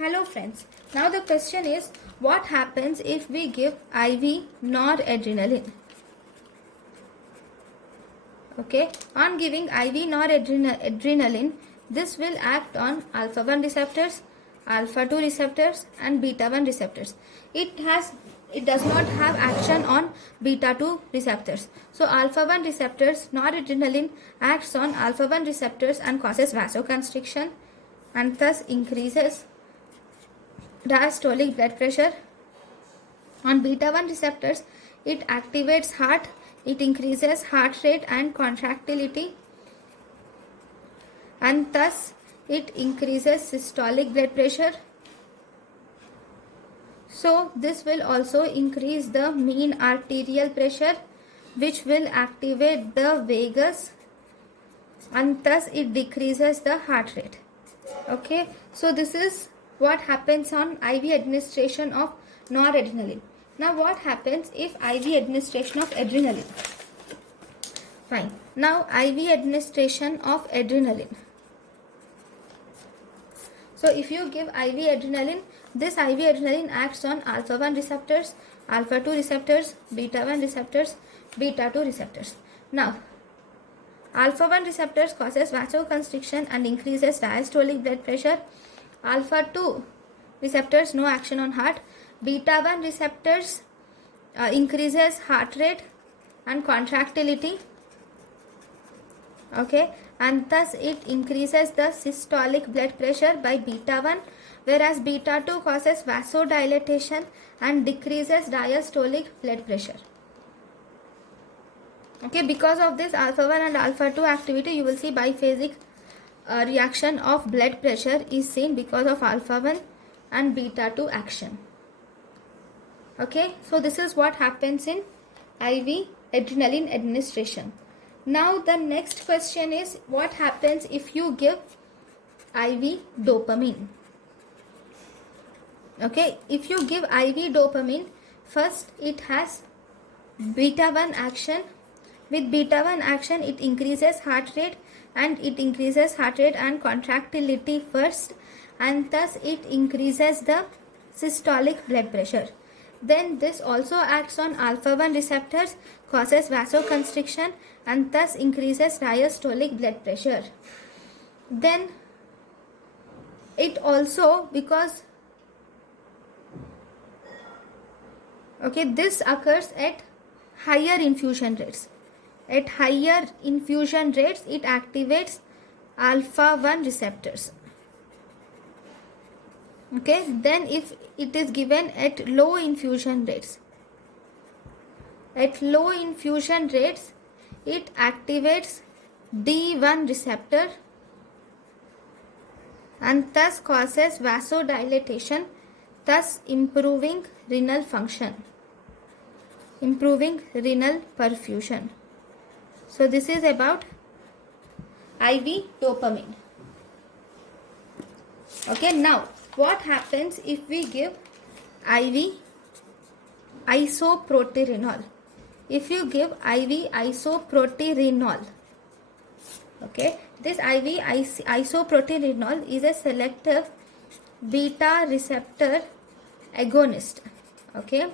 Hello friends. Now the question is, what happens if we give IV noradrenaline? Okay, on giving IV noradrenaline, this will act on alpha 1 receptors, alpha 2 receptors and beta 1 receptors. It does not have action on beta 2 receptors. So alpha 1 receptors, noradrenaline acts on alpha 1 receptors and causes vasoconstriction and thus increases diastolic blood pressure. On beta 1 receptors, it activates heart, it increases heart rate and contractility, and thus it increases systolic blood pressure. So this will also increase the mean arterial pressure, which will activate the vagus, and thus it decreases the heart rate. Okay, so this is what happens on IV administration of noradrenaline. Now what happens if IV administration of adrenaline? Fine. Now IV administration of adrenaline. So if you give IV adrenaline, this IV adrenaline acts on alpha 1 receptors, alpha 2 receptors, beta 1 receptors, beta 2 receptors. Now alpha 1 receptors causes vasoconstriction and increases diastolic blood pressure. Alpha 2 receptors, no action on heart. Beta 1 receptors increases heart rate and contractility. Okay, and thus it increases the systolic blood pressure by beta 1, whereas beta 2 causes vasodilatation and decreases diastolic blood pressure. Okay, because of this alpha 1 and alpha 2 activity, you will see biphasic reaction of blood pressure is seen because of alpha 1 and beta 2 action. Okay, so this is what happens in IV adrenaline administration. Now the next question is, what happens if you give IV dopamine? Okay, if you give IV dopamine, first it has beta 1 action. With beta 1 action, it increases heart rate and contractility first, and thus it increases the systolic blood pressure. Then this also acts on alpha 1 receptors, causes vasoconstriction and thus increases diastolic blood pressure. Then it also, because this occurs at higher infusion rates. At higher infusion rates, it activates alpha 1 receptors. Okay, then if it is given at low infusion rates, it activates D1 receptor and thus causes vasodilatation, thus improving renal function, improving renal perfusion. So this is about IV dopamine. Okay, now what happens if we give IV isoproterenol? If you give IV isoproterenol, okay, this IV isoproterenol is a selective beta receptor agonist. Okay,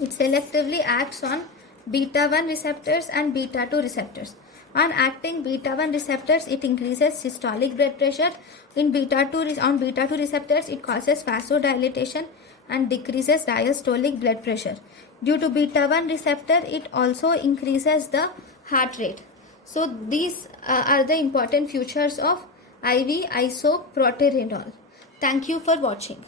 it selectively acts on beta 1 receptors and beta 2 receptors. On acting beta 1 receptors, it increases systolic blood pressure. On beta 2 receptors, it causes vasodilatation and decreases diastolic blood pressure. Due to beta 1 receptor, it also increases the heart rate. So these are the important features of IV isoproterenol. Thank you for watching.